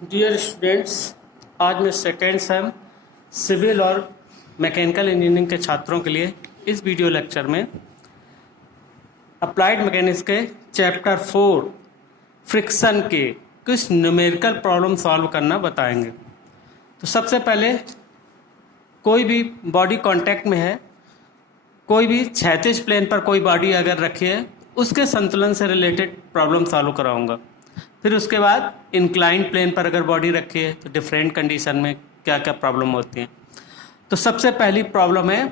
Dear students, आज मैं second same civil और मैकेनिकल इंजीनियरिंग के छात्रों के लिए इस वीडियो लेक्चर में अप्लाइड मैकेनिक्स के चैप्टर 4 फ्रिक्शन के कुछ न्यूमेरिकल प्रॉब्लम सॉल्व करना बताएंगे। तो सबसे पहले कोई भी बॉडी कांटेक्ट में है, कोई भी क्षैतिज प्लेन पर कोई बॉडी अगर रखी है, उसके संतुलन से रिलेटेड प्रॉब्लम सॉल्व कराऊंगा। फिर उसके बाद इंक्लाइंड प्लेन पर अगर बॉडी रखी है तो डिफरेंट कंडीशन में क्या क्या प्रॉब्लम होती हैं। तो सबसे पहली प्रॉब्लम है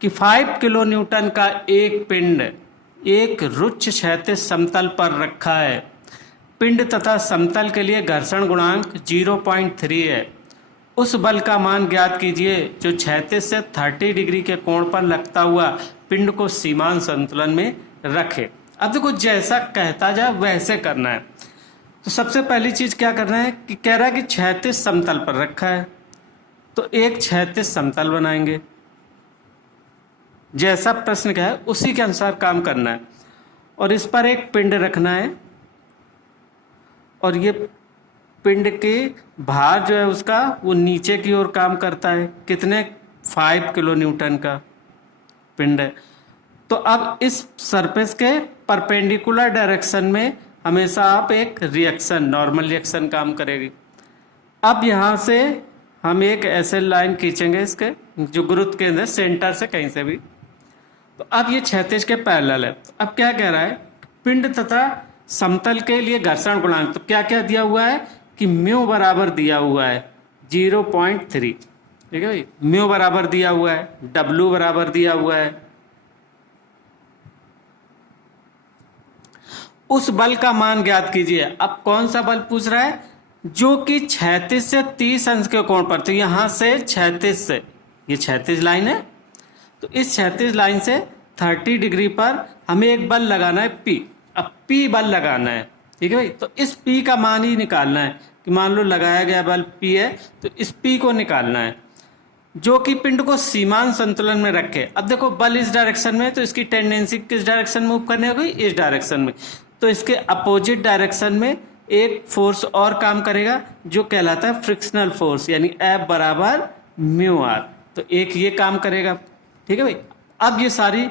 कि 5 किलो न्यूटन का एक पिंड एक रुच्च क्षैतिज समतल पर रखा है। पिंड तथा समतल के लिए घर्षण गुणांक 0.3 है। उस बल का मान ज्ञात कीजिए जो क्षैतिज से 30 डिग्री के कोण पर लगता हुआ पिंड को सीमांत संतुलन में रखे। अब देखो, जैसा कहता जाए वैसे करना है। तो सबसे पहली चीज क्या करना है कि कह रहा है कि क्षैतिज समतल पर रखा है, तो एक क्षैतिज समतल बनाएंगे। जैसा प्रश्न क्या है उसी के अनुसार काम करना है। और इस पर एक पिंड रखना है, और ये पिंड के भार जो है उसका वो नीचे की ओर काम करता है। कितने? 5 किलो न्यूटन का पिंड है। तो अब इस सरफेस के परपेंडिकुलर डायरेक्शन में हमेशा आप एक रिएक्शन, नॉर्मल रिएक्शन काम करेगी। अब यहाँ से हम एक ऐसे लाइन खींचेंगे इसके जो गुरुत्व केंद्र सेंटर से कहीं से भी। तो अब ये क्षैतिज के पैरेलल है। अब क्या कह रहा है? पिंड तथा समतल के लिए घर्षण गुणांक तो क्या क्या दिया हुआ है कि म्यू बराबर दिया हुआ है 0.3। ठीक है भाई, म्यू बराबर दिया हुआ है, डब्ल्यू बराबर दिया हुआ है। उस बल का मान ज्ञात कीजिए। अब कौन सा बल पूछ रहा है? जो कि क्षैतिज से 30 अंश के कोण पर। तो यहां से क्षैतिज से, ये क्षैतिज लाइन है, तो इस क्षैतिज लाइन से 30 डिग्री पर हमें एक बल लगाना है P। अब P बल लगाना है, ठीक है भाई। तो इस P का मान ही निकालना है कि मान लो लगाया गया बल P है, तो इस P को निकालना है जो कि पिंड को सीमांत संतुलन में रखे। अब देखो, बल इस डायरेक्शन में, तो इसकी टेंडेंसी किस डायरेक्शन में मूव करने होगी? इस डायरेक्शन में। तो इसके अपोजिट डायरेक्शन में एक फोर्स और काम करेगा जो कहलाता है फ्रिक्शनल फोर्स, यानी F बराबर म्यू आर। तो एक ये काम करेगा, ठीक है भाई। अब ये सारी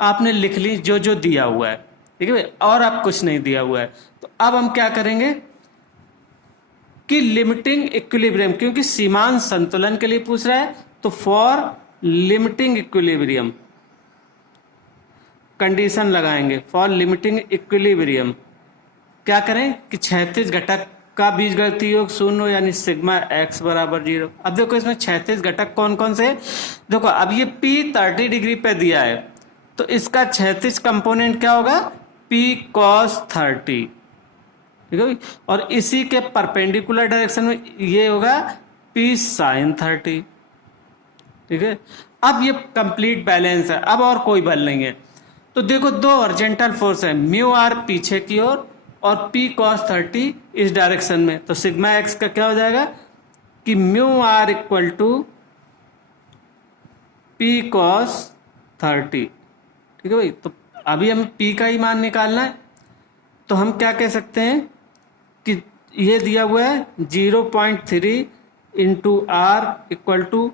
आपने लिख ली जो जो दिया हुआ है, ठीक है भाई, और अब कुछ नहीं दिया हुआ है। तो अब हम क्या करेंगे कि लिमिटिंग इक्विलिब्रियम, क्योंकि सीमांत संतुलन के लिए पूछ रहा है, तो फॉर लिमिटिंग इक्विलिब्रियम कंडीशन लगाएंगे। फॉर लिमिटिंग इक्विलिब्रियम क्या करें कि क्षैतिज घटक का बीजगणितीय योग 0 यानी सिग्मा x बराबर 0। अब देखो, इसमें क्षैतिज घटक कौन कौन से? देखो, अब ये P 30 डिग्री पे दिया है, तो इसका क्षैतिज कंपोनेंट क्या होगा? P cos 30, ठीक है। और इसी के परपेंडिकुलर डायरेक्शन में ये होगा P sin 30, ठीक है। अब ये कंप्लीट बैलेंस है, अब और कोई बल नहीं है। तो देखो, दो हॉरिजॉन्टल फोर्स है, म्यू आर पीछे की ओर और P cos 30 इस डायरेक्शन में। तो सिग्मा एक्स का क्या हो जाएगा कि mu R equal to P cos 30, ठीक है भाई। तो अभी हमें P का ही मान निकालना है, तो हम क्या कह सकते हैं कि ये दिया हुआ है 0.3 into R equal to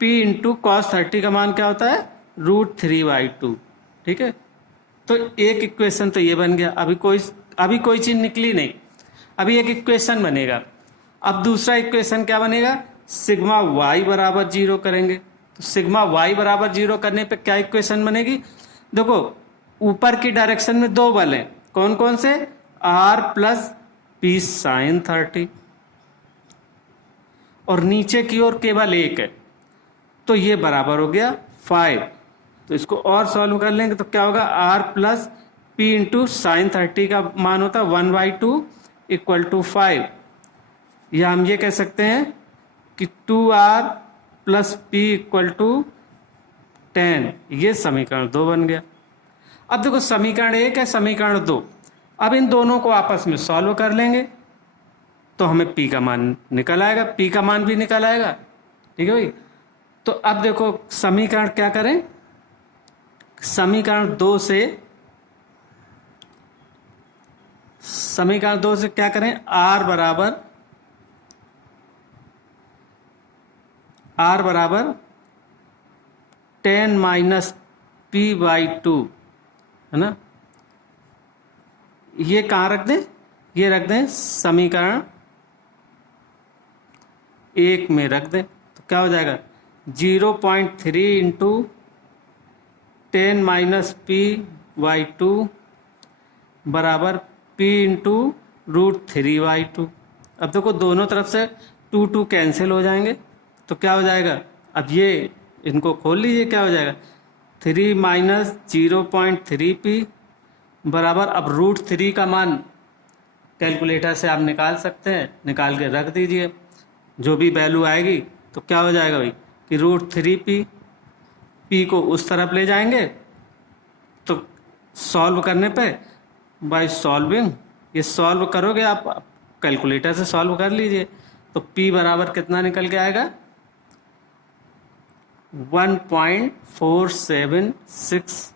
P into cos 30 का मान क्या होता है? √3/2, ठीक है। तो एक इक्वेशन तो ये बन गया। अभी कोई चीज निकली नहीं, अभी एक इक्वेशन बनेगा। अब दूसरा इक्वेशन क्या बनेगा? सिग्मा y बराबर 0 करेंगे। तो सिग्मा y बराबर 0 करने पे क्या इक्वेशन बनेगी? देखो, ऊपर की डायरेक्शन में दो बल हैं, कौन कौन से? r प्लस P sin 30, और नीचे की ओर केवल एक है, तो ये बराबर हो गया 5। तो इसको और सॉल्व कर लेंगे तो क्या होगा? r plus P into sine 30 का मान होता है 1/2 इक्वल टू 5। या हम ये कह सकते हैं कि 2r plus P equal to 10। ये समीकरण 2 बन गया। अब देखो, समीकरण 1 है, समीकरण 2। अब इन दोनों को आपस में सॉल्व कर लेंगे तो हमें P का मान निकल आएगा, P का मान भी निकल आएगा, ठीक है भाई। तो अब देखो, समीकरण क्या करें? समीकरण 2 से समीकरण 2 से क्या करें, आर बराबर 10 माइनस पी बाई 2, है ना। ये कहाँ रख दें, ये रख दें समीकरण 1 में रख दें, तो क्या हो जाएगा 0.3 इंटू 10 माइनस पी बाई 2 बराबर p इंटू √3/2। अब देखो दोनों तरफ से 2 कैंसिल हो जाएंगे, तो क्या हो जाएगा, अब ये इनको खोल लीजिए, क्या हो जाएगा 3 माइनस 0.3p बराबर, अब √3 का मान कैलकुलेटर से आप निकाल सकते हैं, निकाल के रख दीजिए, जो भी वैल्यू आएगी तो क्या हो जाएगा भाई कि √3p, p को उस तरफ ले जाएंगे, तो सॉल्व करने पे बाय सॉल्विंग, ये सॉल्व करोगे आप कैलकुलेटर से सॉल्व कर लीजिए, तो p बराबर कितना निकल के आएगा 1.476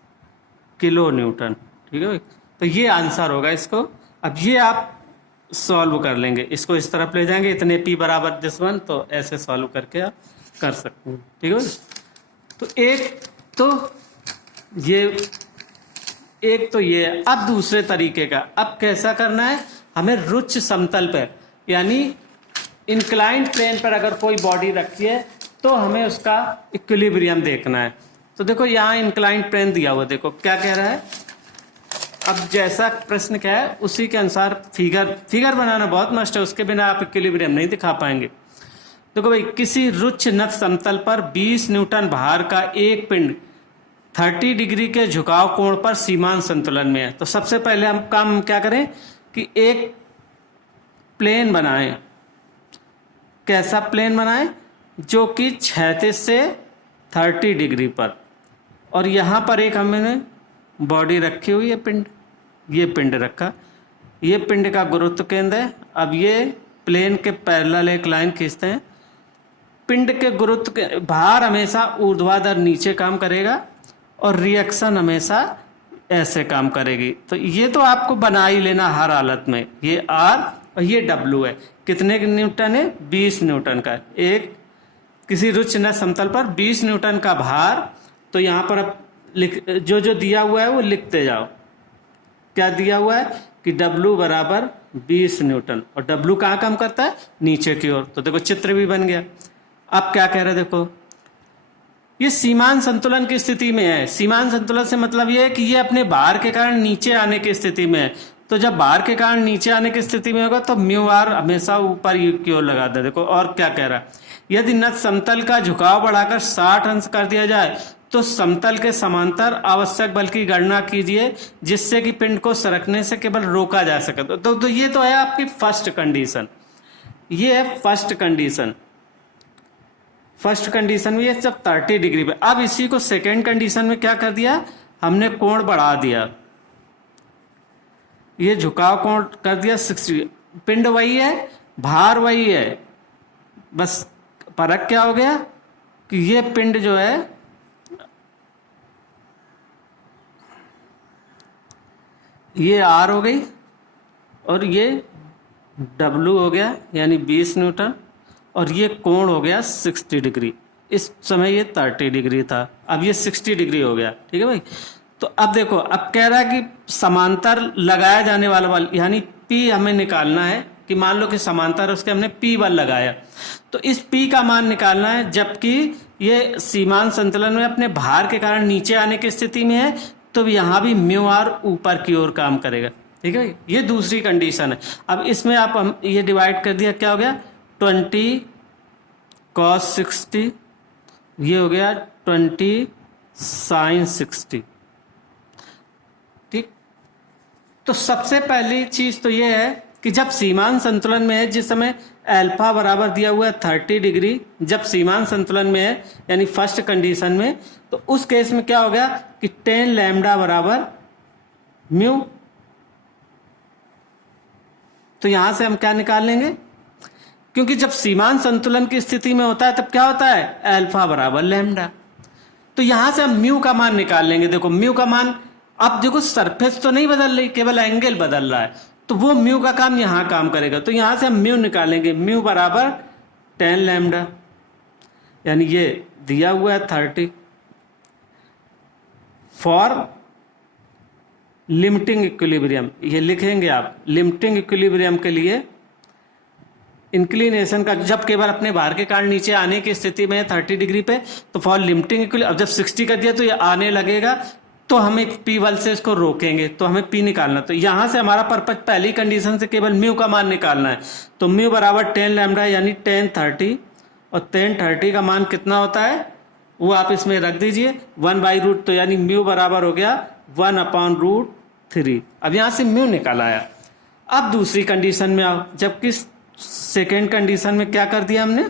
किलो न्यूटन। ठीक है भाई, तो ये आंसर होगा इसको। अब ये आप सॉल्व कर लेंगे, इसको इस तरफ ले जाएंगे, इतने p बराबर दिस वन, तो ऐसे सॉल्व करके आप कर सकते हैं। ठीक है भाई, तो एक तो ये। अब दूसरे तरीके का, अब कैसा करना है, हमें रुच्च समतल पर यानी इंक्लाइंड प्लेन पर अगर कोई बॉडी रखी है तो हमें उसका इक्विलिब्रियम देखना है। तो देखो यहाँ इंक्लाइंड प्लेन दिया हुआ, देखो क्या कह रहा है, अब जैसा प्रश्न क्या है उसी के अनुसार फिगर बनाना बहुत मस्ट है, उसके बिना आप इक्विलिब्रियम नहीं दिखा पाएंगे। देखो भाई, किसी रुच्च नत समतल पर 20 न्यूटन भार का एक पिंड 30 डिग्री के झुकाव कोण पर सीमांत संतुलन में है। तो सबसे पहले हम काम क्या करें कि एक प्लेन बनाएं। कैसा प्लेन बनाएं, जो कि क्षैतिज से 30 डिग्री पर, और यहाँ पर एक हमने बॉडी रखी हुई है, पिंड, ये पिंड रखा, ये पिंड का गुरुत्व केंद्र है। अब ये प्लेन के पैरेलल एक लाइन खींचते हैं, पिंड के गुरुत्व के भार हमेशा ऊर्ध्वाधर नीचे काम करेगा और रिएक्शन हमेशा ऐसे काम करेगी। तो ये तो आपको बना ही लेना हर हालत में, ये R और ये W है, कितने न्यूटन है 20 न्यूटन का। एक किसी रुच्च नत समतल पर 20 न्यूटन का भार, तो यहाँ पर अब जो दिया हुआ है वो लिखते जाओ। क्या दिया हुआ है कि W बराबर 20 न्यूटन, और W कहाँ काम करता है, नीचे की ओर। तो देखो चित्र भी बन गया। अब क्या कह रहे हैं, देखो ये सीमांत संतुलन की स्थिति में है। सीमांत संतुलन से मतलब ये है कि ये अपने भार के कारण नीचे आने की स्थिति में है। तो जब भार के कारण नीचे आने की स्थिति में होगा तो μr हमेशा ऊपर की ओर लगा दे। देखो और क्या कह रहा है, यदि नत समतल का झुकाव बढ़ाकर 60 अंश कर दिया जाए तो समतल के समांतर आवश्यक बल की गणना कीजिए, जिससे कि पिंड को सरकने से केवल रोका जा सके। तो ये तो है आपकी फर्स्ट कंडीशन, ये है फर्स्ट कंडीशन। फर्स्ट कंडीशन में ये जब 30 डिग्री पे। अब इसी को सेकेंड कंडीशन में क्या कर दिया, हमने कोण बढ़ा दिया, ये झुकाव कोण कर दिया 60। पिंड वही है, भार वही है, बस फर्क क्या हो गया कि ये पिंड जो है ये R हो गई और ये W हो गया यानी 20 न्यूटन, और ये कोण हो गया 60 डिग्री। इस समय ये 30 डिग्री था, अब ये 60 डिग्री हो गया। ठीक है भाई, तो अब देखो, अब कह रहा है कि समांतर लगाया जाने वाला बल यानी P हमें निकालना है, कि मान लो कि समांतर उसके हमने P बल लगाया, तो इस P का मान निकालना है, जबकि ये सीमांत संतुलन में अपने भार के कारण नीचे आने की स्थिति में है, तो यहाँ भी μr ऊपर की ओर काम करेगा। ठीक है, ये दूसरी कंडीशन है। अब इसमें आप हम ये डिवाइड कर दिया, क्या हो गया 20 cos 60, ये हो गया 20 sin 60। ठीक, तो सबसे पहली चीज तो ये है कि जब सीमांत संतुलन में है, जिस समय अल्फा बराबर दिया हुआ है 30 डिग्री, जब सीमांत संतुलन में है यानी फर्स्ट कंडीशन में, तो उस केस में क्या हो गया कि 10 लैम्डा बराबर म्यू। तो यहां से हम क्या निकाल लेंगे, क्योंकि जब सीमांत संतुलन की स्थिति में होता है तब क्या होता है अल्फा बराबर लैम्डा। तो यहां से हम म्यू का मान निकाल लेंगे। देखो म्यू का मान, अब देखो सरफेस तो नहीं बदल रही, केवल एंगल बदल रहा है, तो वो म्यू का काम यहाँ काम करेगा। तो यहाँ से हम म्यू निकालेंगे, म्यू बराबर 10 लैम्डा, यानी ये दिया हुआ है 30 फॉर लिमिटिंग इक्विलिब्रियम। ये लिखेंगे आप, लिमिटिंग इक्विलिब्रियम के लिए इंक्लिनेशन का जब केवल अपने भार के कारण नीचे आने की स्थिति में 30 डिग्री पे, तो फॉर लिमिटिंग इक्विलिब्रियम, अब जब 60 कर दिया तो ये आने लगेगा, तो हमें P1 से इसको रोकेंगे, तो हमें P निकालना। तो यहां से हमारा पर्पज पहली कंडीशन से केवल म्यू का मान निकालना है। तो म्यू बराबर 10 लैम्डा यानी 10 30, और 10 30 का मान कितना होता है वो आप इसमें रख दीजिए 1/√, तो यानी म्यू बराबर हो गया 1/√3। अब यहां से म्यू निकाल आया। अब दूसरी कंडीशन में आओ, जबकि सेकेंड कंडीशन में क्या कर दिया हमने,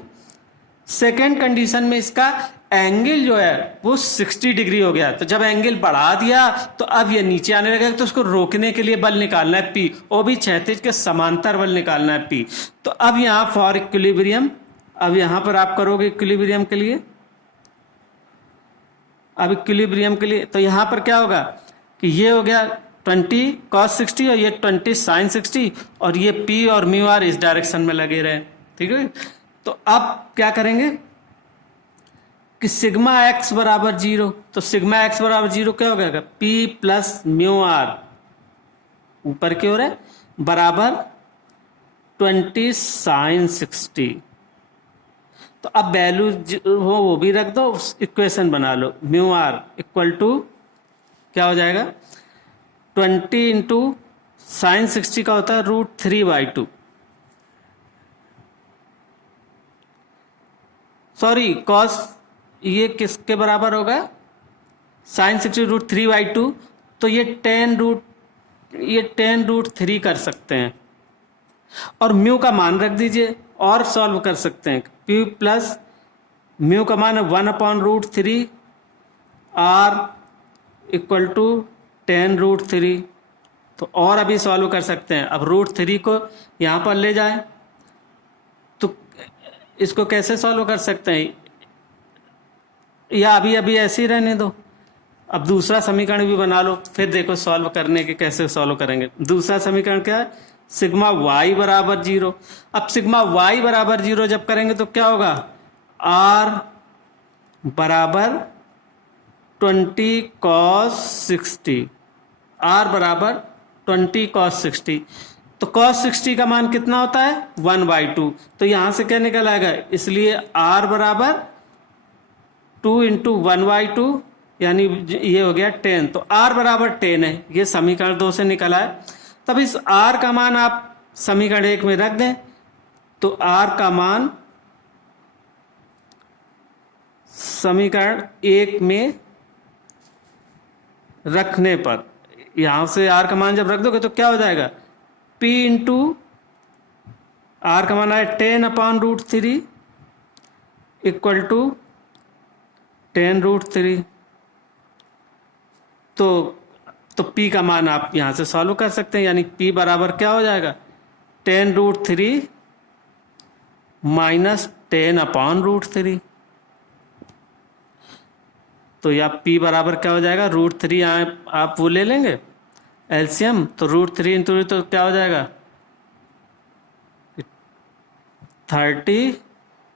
सेकेंड कंडीशन में इसका एंगल जो है वो 60 डिग्री हो गया। तो जब एंगल बढ़ा दिया तो अब ये नीचे आने लगेगा, तो उसको रोकने के लिए बल निकालना है P, वो भी क्षैतिज के समांतर बल निकालना है P। तो अब यहाँ फॉर इक्विलिब्रियम, अब यहाँ पर आप करोगे इक्विलिब्रियम के लिए, अब इक्विलिब्रियम के लिए तो यहाँ पर क्या होगा कि ये हो गया 20 cos 60 और ये 20 sin 60, और ये P और म्यू आर इस डायरेक्शन में लगे रहे, ठीक है। तो अब क्या करेंगे कि सिग्मा x बराबर 0, तो सिग्मा x बराबर 0 क्या हो गया, P प्लस म्यू आर ऊपर की ओर है बराबर 20 sin 60। तो अब वैल्यू हो वो भी रख दो, इक्वेशन बना लो, म्यू आर इक्वल टू क्या हो जाएगा 20 इंटू साइन 60 का होता है √3/2, सॉरी कॉस, ये किसके बराबर होगा साइन 60 √3/2, तो ये 10√3 कर सकते हैं, और म्यू का मान रख दीजिए और सॉल्व कर सकते हैं। P प्लस म्यू का मान है 1/√3 R इक्वल टू 10√3, तो और अभी सॉल्व कर सकते हैं। अब √3 को यहाँ पर ले जाएं तो इसको कैसे सॉल्व कर सकते हैं, या अभी अभी ऐसे ही रहने दो, अब दूसरा समीकरण भी बना लो, फिर देखो सॉल्व करने के कैसे सॉल्व करेंगे। दूसरा समीकरण क्या है, सिग्मा y बराबर 0। अब सिग्मा y बराबर 0 जब करेंगे तो क्या होगा, r बराबर 20 cos 60, r बराबर 20 cos 60, तो cos 60 का मान कितना होता है 1/2, तो यहां से क्या निकल आएगा, इसलिए r बराबर 2 इंटू 1/2 यानी ये हो गया 10, तो r बराबर 10 है, ये समीकरण 2 से निकला है। तब इस r का मान आप समीकरण 1 में रख दें, तो r का मान समीकरण 1 में रखने पर, यहां से r का मान जब रख दोगे तो क्या हो जाएगा, P इंटू r का मान आया 10/√3 इक्वल टू 10√3, तो P का मान आप यहां से सॉल्व कर सकते हैं, यानी P बराबर क्या हो जाएगा 10√3 माइनस 10/√3, तो या P बराबर क्या हो जाएगा √3, आप वो ले लेंगे एलसीएम, तो √3 इंटू तो क्या हो जाएगा 30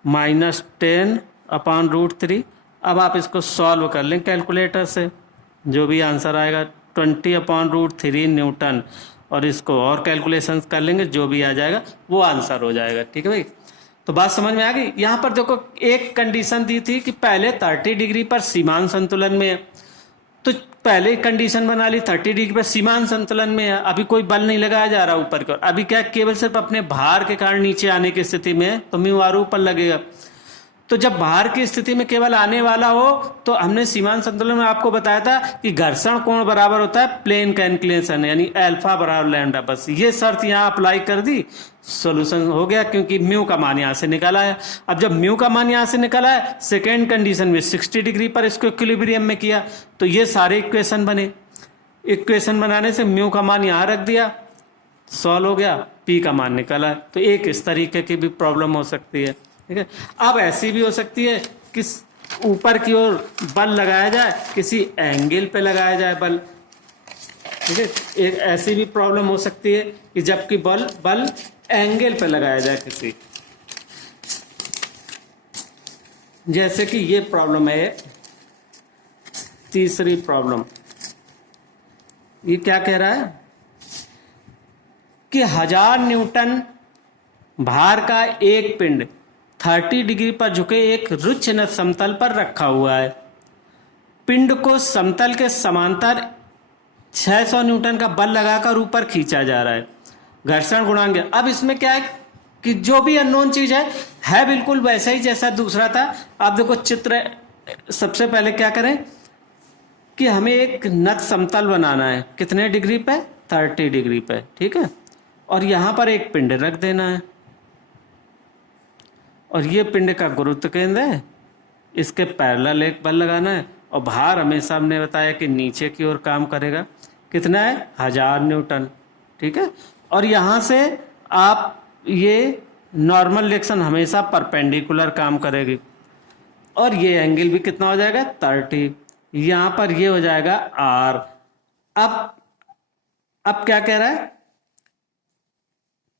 माइनस 10/√3। अब आप इसको सॉल्व कर लें कैलकुलेटर से, जो भी आंसर आएगा 20/√3 न्यूटन, और इसको और कैलकुलेशंस कर लेंगे, जो भी आ जाएगा वो आंसर हो जाएगा, ठीक है भाई। तो बात समझ में आ गई। यहाँ पर देखो एक कंडीशन दी थी कि पहले 30 डिग्री पर सीमांत संतुलन में है, तो पहले कंडीशन बना ली 30 डिग्री पर सीमांत संतुलन में है, अभी कोई बल नहीं लगाया जा रहा ऊपर की ओर, अभी क्या केवल सिर्फ अपने भार के कारण नीचे आने की स्थिति में है, तो म्यू आर ऊपर लगेगा। तो जब भार की स्थिति में केवल आने वाला हो, तो हमने सीमांत संतुलन में आपको बताया था कि घर्षण कोण बराबर होता है प्लेन का इंक्लिनेशन, यानी अल्फा बराबर लैम्डा। बस ये शर्त यहाँ अप्लाई कर दी, सॉल्यूशन हो गया, क्योंकि म्यू का मान यहाँ से निकाला है। अब जब म्यू का मान यहाँ से निकाला है, सेकेंड कंडीशन में 60 डिग्री पर इसको इक्विलिब्रियम में किया, तो ये सारे इक्वेशन बने। इक्वेशन बनाने से म्यू का मान यहाँ रख दिया, सॉल्व हो गया, पी का मान निकाला है। तो एक इस तरीके की भी प्रॉब्लम हो सकती है, ठीक है। अब ऐसी भी हो सकती है कि ऊपर की ओर बल लगाया जाए, किसी एंगल पे लगाया जाए बल, ठीक है। एक ऐसी भी प्रॉब्लम हो सकती है कि जबकि बल एंगल पे लगाया जाए किसी, जैसे कि ये प्रॉब्लम है, तीसरी प्रॉब्लम। ये क्या कह रहा है कि 1000 न्यूटन भार का एक पिंड 30 डिग्री पर झुके एक रुचिनत समतल पर रखा हुआ है। पिंड को समतल के समांतर 600 न्यूटन का बल लगाकर ऊपर खींचा जा रहा है। घर्षण गुणांक। अब इसमें क्या है कि जो भी अननोन चीज है बिल्कुल वैसा ही जैसा दूसरा था। आप देखो चित्र, सबसे पहले क्या करें कि हमें एक नत समतल बनाना है। कितने डिग्री पे? 30 डिग्री पे, ठीक है। और यहां पर एक पिंड रख देना है और ये पिंड का गुरुत्व केंद्र है, इसके पैरेलल एक बल लगाना है और भार हमेशा हमने बताया कि नीचे की ओर काम करेगा। कितना है? 1000 न्यूटन, ठीक है। और यहां से आप ये नॉर्मल डायरेक्शन हमेशा परपेंडिकुलर काम करेगी और ये एंगल भी कितना हो जाएगा? 30। यहां पर ये हो जाएगा R। अब क्या कह रहा है?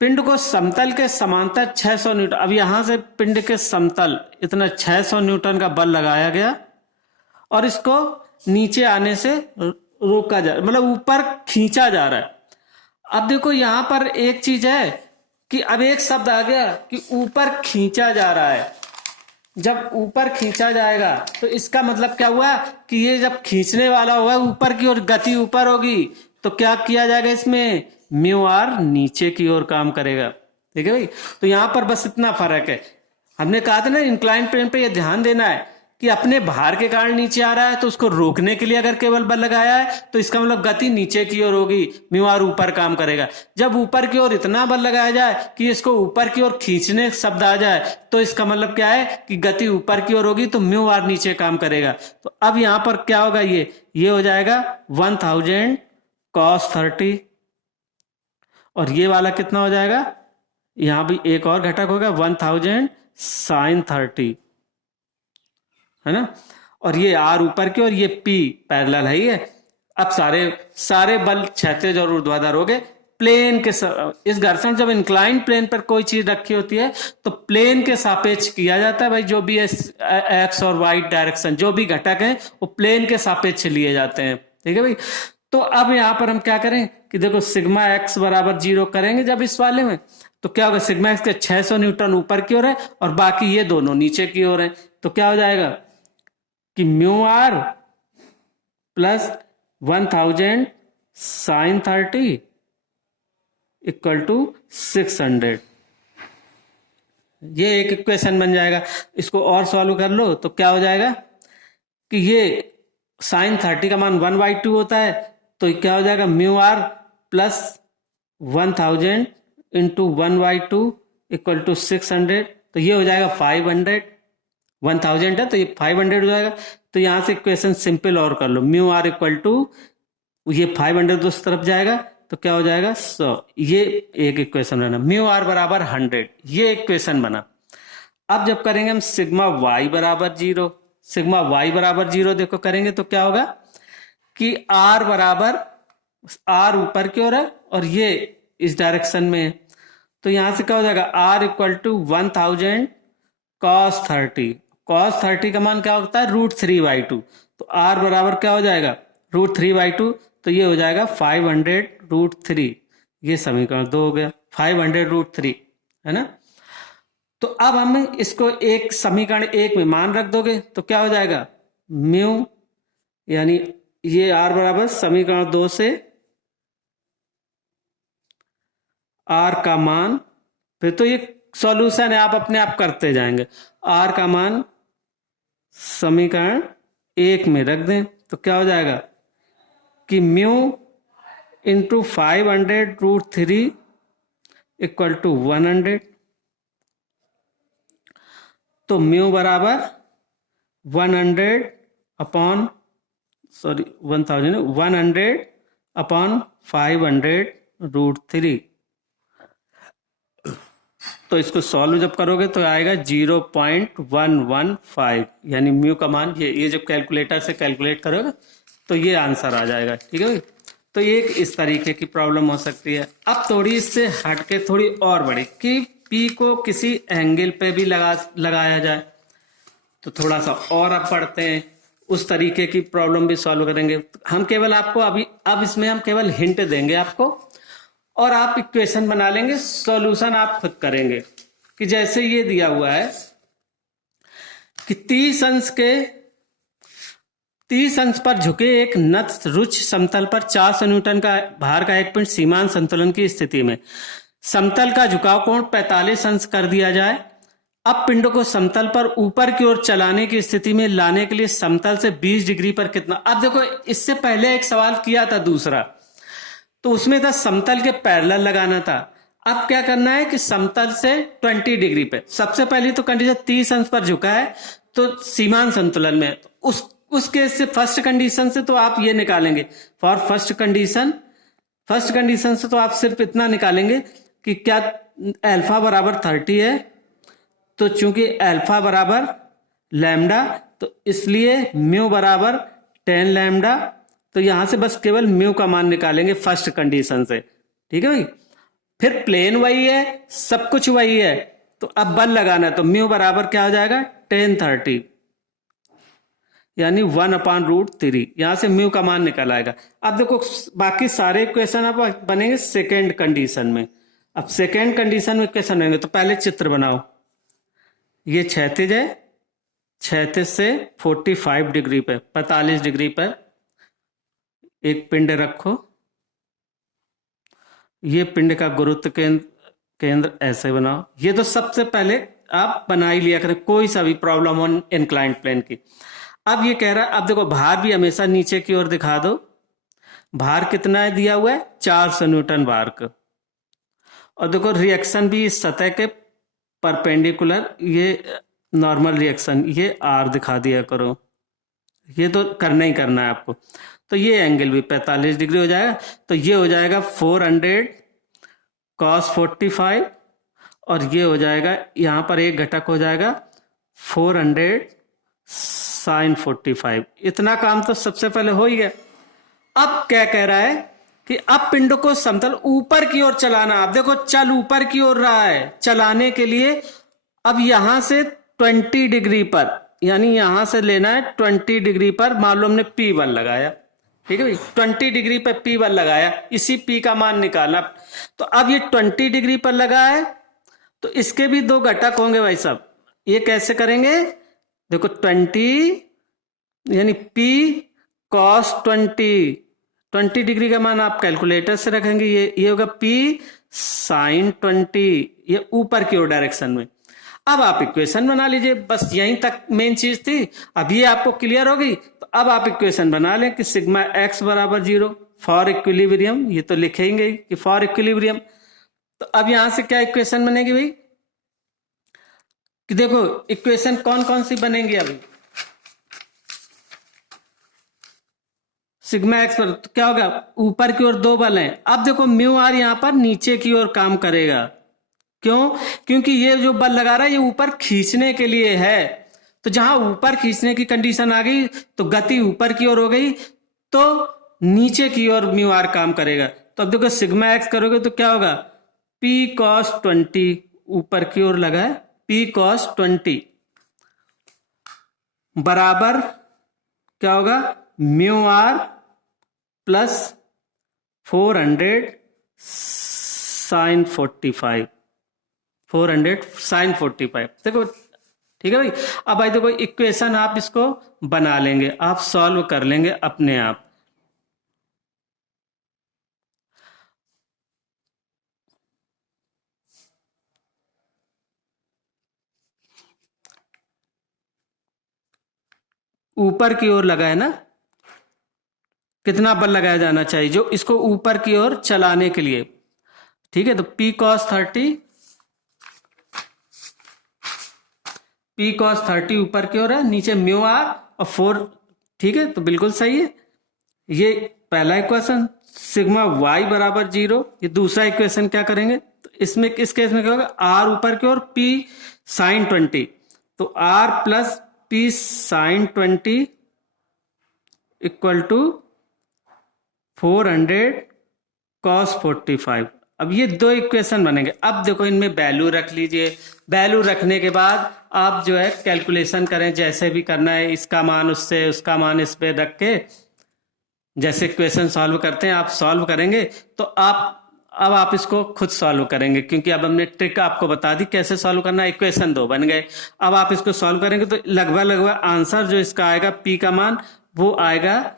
पिंड को समतल के समांतर 600 न्यूटन। अब यहां से पिंड के समतल इतना 600 न्यूटन का बल लगाया गया और इसको नीचे आने से रोका जा, मतलब ऊपर खींचा जा रहा है। अब देखो यहां पर एक चीज है कि अब एक शब्द आ गया कि ऊपर खींचा जा रहा है। जब ऊपर खींचा जाएगा तो इसका मतलब क्या हुआ कि ये जब खींचने वाला होगा ऊपर की ओर, गति ऊपर होगी, तो क्या किया जाएगा इसमें? म्यू आर नीचे की ओर काम करेगा, ठीक है भाई। तो यहां पर बस इतना फर्क है। हमने कहा था ना इंक्लाइन प्लेन पे ये ध्यान देना है कि अपने भार के कारण नीचे आ रहा है तो उसको रोकने के लिए अगर केवल बल लगाया है तो इसका मतलब गति नीचे की ओर होगी, म्यू आर ऊपर काम करेगा। जब ऊपर की ओर इतना बल लगाया जाए कि इसको ऊपर की ओर खींचने शब्द आ जाए तो इसका मतलब क्या है कि गति ऊपर की ओर होगी, तो म्यू आर नीचे काम करेगा। तो अब यहां पर क्या होगा? ये हो जाएगा 1000 cos 30 और ये वाला कितना हो जाएगा? यहां भी एक और घटक होगा 1000 sin 30, है ना। और ये R ऊपर की और ये P पैरेलल है। ये अब सारे बल क्षैतिज और ऊर्ध्वाधर हो गए प्लेन के इस घर्षण जब इंक्लाइन प्लेन पर कोई चीज रखी होती है तो प्लेन के सापेक्ष किया जाता है भाई। जो भी एक्स और वाई डायरेक्शन जो भी घटक हैं वो प्लेन के सापेक्ष लिए जाते हैं, ठीक है भाई। तो अब यहां पर हम क्या करें कि देखो सिग्मा एक्स बराबर 0 करेंगे जब इस वाले में, तो क्या होगा? सिग्मा एक्स के 600 न्यूटन ऊपर की ओर है और बाकी ये दोनों नीचे की ओर है। तो क्या हो जाएगा कि mu R plus 1000 sine 30 equal to 600। ये एक इक्वेशन बन जाएगा। इसको और सॉल्व कर लो तो क्या हो जाएगा कि ये साइन 30 का मान 1/2 होता है, तो क्या हो जाएगा? Mu R plus 1000 into 1/2 equal to 600। तो ये हो जाएगा 500। 1000 है तो ये 500 हो जाएगा। तो यहां से इक्वेशन सिंपल और कर लो। म्यू आर इक्वल टू ये 500 दूसरी तरफ जाएगा तो क्या हो जाएगा? 100। ये एक इक्वेशन बना। म्यू आर बराबर 100, ये इक्वेशन बना। अब जब करेंगे हम सिग्मा वाई बराबर 0, सिग्मा वाई बराबर 0 देखो करेंगे तो क्या होगा कि आर बराबर, आर ऊपर की ओर है और ये इस डायरेक्शन में है, तो यहां से क्या हो जाएगा? R equal to 1000 cos 30। cos 30 का मान क्या होता है? √3/2। तो आर बराबर क्या हो जाएगा? √3/2। तो ये हो जाएगा 500√3। ये समीकरण 2 हो गया, 500√3, है ना। तो अब हम इसको एक समीकरण 1 में मान रख दोगे तो क्या हो जाएगा? म्यू यानी ये आर बराबर समीकरण 2 से आर का मान, फिर तो ये सॉल्यूशन है, आप अपने आप करते जाएंगे। आर का मान समीकरण 1 में रख दें तो क्या हो जाएगा कि म्यू इंटू 500√3 इक्वल टू 100। तो म्यू बराबर 100 अपॉन 500/500√3। तो इसको सॉल्व जब करोगे तो आएगा 0.115, यानी म्यू का मान ये जब कैलकुलेटर से कैलकुलेट करोगे तो ये आंसर आ जाएगा, ठीक है भाई। तो एक इस तरीके की प्रॉब्लम हो सकती है। अब थोड़ी इससे हटके थोड़ी और बड़ी कि P को किसी एंगल पे भी लगाया जाए, तो थोड़ा सा और अब पढ़ते हैं, उस तरीके की प्रॉब्लम भी सॉल्व करेंगे। हम केवल आपको अब इसमें हम केवल हिंट देंगे आपको, और आप इक्वेशन बना लेंगे, सॉल्यूशन आप खुद करेंगे। कि जैसे ये दिया हुआ है कि 30 अंश पर झुके एक नत रुच समतल पर 400 न्यूटन का भार का एक पिंड सीमांत संतुलन की स्थिति में समतल का झुकाव कोण 45 अंश कर दिया जाए। अब पिंड को समतल पर ऊपर की ओर चलाने की स्थिति में लाने के लिए समतल से 20 डिग्री पर कितना। अब देखो, इससे पहले एक सवाल किया था दूसरा, तो उसमें था समतल के पैरेलल लगाना था। अब क्या करना है कि समतल से 20 डिग्री पे, सबसे पहली तो कंडीशन 30 अंश पर झुका है तो सीमांत संतुलन में, तो उस केस से फर्स्ट कंडीशन से तो आप ये निकालेंगे, फॉर फर्स्ट कंडीशन से तो आप सिर्फ इतना निकालेंगे कि क्या अल्फा बराबर 30 है, तो चूंकि अल्फा बराबर लैम्डा, तो इसलिए म्यू बराबर 10 लैम्डा, तो यहां से बस केवल म्यू का मान निकालेंगे फर्स्ट कंडीशन से। ठीक है भाई, फिर प्लेन वही है, सब कुछ वही है, तो अब बल लगाना है, तो म्यू बराबर क्या हो जाएगा 1030, यानी 1/√3, यहां से म्यू का मान निकल आएगा। अब देखो बाकी सारे इक्वेशन अब बनेंगे सेकेंड कंडीशन में। अब सेकेंड कंडीशन में इक्वेशन बनेंगे, तो पहले चित्र बनाओ। ये क्षैतिज है, क्षैतिज से 45 डिग्री पे, 45 डिग्री पर एक पिंड रखो। ये पिंड का गुरुत्व केंद्र ऐसे बनाओ। ये तो सबसे पहले आप बना ही लिया करें, कोई सा भी प्रॉब्लम हो इंक्लाइंड प्लेन की। अब ये कह रहा है, अब देखो भार भी हमेशा नीचे की ओर दिखा दो। भार कितना है दिया हुआ है 400 न्यूटन भार का, और देखो रिएक्शन भी इस सतह के परपेंडिकुलर, ये नॉर्मल रिएक्शन, ये आर दिखा दिया करो, ये तो करना ही करना है आपको। तो ये एंगल भी 45 डिग्री हो जाएगा, तो ये हो जाएगा 400 cos 45, और ये हो जाएगा, यहां पर एक घटक हो जाएगा 400 sin 45। इतना काम तो सबसे पहले हो ही गया। अब क्या कह रहा है कि अब पिंड को समतल ऊपर की ओर चलाना। आप देखो चल ऊपर की ओर रहा है, चलाने के लिए अब यहां से 20 डिग्री पर, यानी यहां से लेना है 20 डिग्री पर, मान लो हमने P बल लगाया, ठीक है भाई, 20 डिग्री पर P बल लगाया, इसी P का मान निकालना। तो अब ये 20 डिग्री पर लगा है, तो इसके भी दो घटक होंगे भाई साहब। ये कैसे करेंगे, देखो 20 यानी P cos 20 डिग्री का मान आप कैलकुलेटर से रखेंगे, ये होगा P sin 20, ये ऊपर की ओर डायरेक्शन में। अब आप इक्वेशन बना लीजिए, बस यहीं तक मेन चीज थी। अब ये आपको क्लियर होगी, तो अब आप इक्वेशन बना लें कि सिग्मा x बराबर 0 फॉर इक्विलिब्रियम, ये तो लिखेंगे कि फॉर इक्विलिब्रियम। तो अब यहां से क्या इक्वेशन बनेगी भाई, कि देखो इक्वेशन कौन कौन सी बनेंगी अभी। सिग्मा एक्स पर तो क्या होगा, ऊपर की ओर दो बल हैं। अब देखो म्यू आर यहां पर नीचे की ओर काम करेगा, क्यों, क्योंकि ये जो बल लगा रहा है ये ऊपर खींचने के लिए है। तो जहां ऊपर खींचने की कंडीशन आ गई, तो गति ऊपर की ओर हो गई, तो नीचे की ओर म्यू आर काम करेगा। तो अब देखो सिग्मा एक्स करोगे तो क्या होगा, P cos 20, ऊपर की ओर लगा है, P cos 20 बराबर क्या होगा, mu R plus 400 sin 45, 400 sin 45। देखो ठीक है भाई। अब भाई देखो इक्वेशन आप इसको बना लेंगे, आप सॉल्व कर लेंगे अपने आप। ऊपर की ओर लगा है ना, कितना बल लगाया जाना चाहिए जो इसको ऊपर की ओर चलाने के लिए, ठीक है। तो P cos 30 ऊपर की ओर है, नीचे म्यू आर और 4, ठीक है, तो बिल्कुल सही है। ये पहला इक्वेशन। सिग्मा y बराबर 0, ये दूसरा इक्वेशन क्या करेंगे, तो इसमें इस केस में क्या होगा, r ऊपर की ओर P sin 20, तो r plus P sin 20 equal to 400 cos 45। अब ये दो इक्वेशन बनेंगे। अब देखो इनमें वैल्यू रख लीजिए। वैल्यू रखने के बाद आप जो है कैलकुलेशन करें, जैसे भी करना है, इसका मान उससे, उसका मान इस पे रख के जैसे इक्वेशन सॉल्व करते हैं आप सॉल्व करेंगे। तो अब आप इसको खुद सॉल्व करेंगे, क्योंकि अब हमने ट्रिक आपको बता दी कैसे सॉल्व करना है। इक्वेशन 2 बन गए। अब आप इसको सॉल्व करेंगे तो लगभग आंसर जो इसका आएगा, पी का मान वो आएगा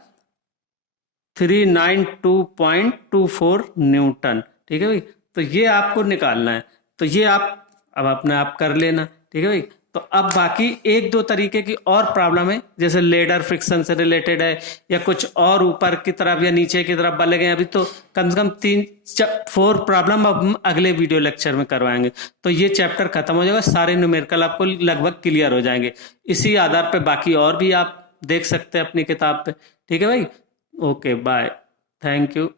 392.24 न्यूटन। ठीक है भाई, तो ये आपको निकालना है। तो ये आप अब अपने आप कर लेना। ठीक है भाई, तो अब बाकी एक दो तरीके की और प्रॉब्लम है, जैसे लेडर फ्रिक्शन से रिलेटेड है, या कुछ और ऊपर की तरफ या नीचे की तरफ बल गए। अभी तो कम से कम 4 प्रॉब्लम अब हम अगले वीडियो लेक्चर में करवाएंगे। तो ये चैप्टर खत्म हो जाएगा, सारे न्यूमेरिकल आपको लगभग क्लियर हो जाएंगे। इसी आधार पर बाकी और भी आप देख सकते हैं अपनी किताब पे। ठीक है भाई, ओके बाय, थैंक यू।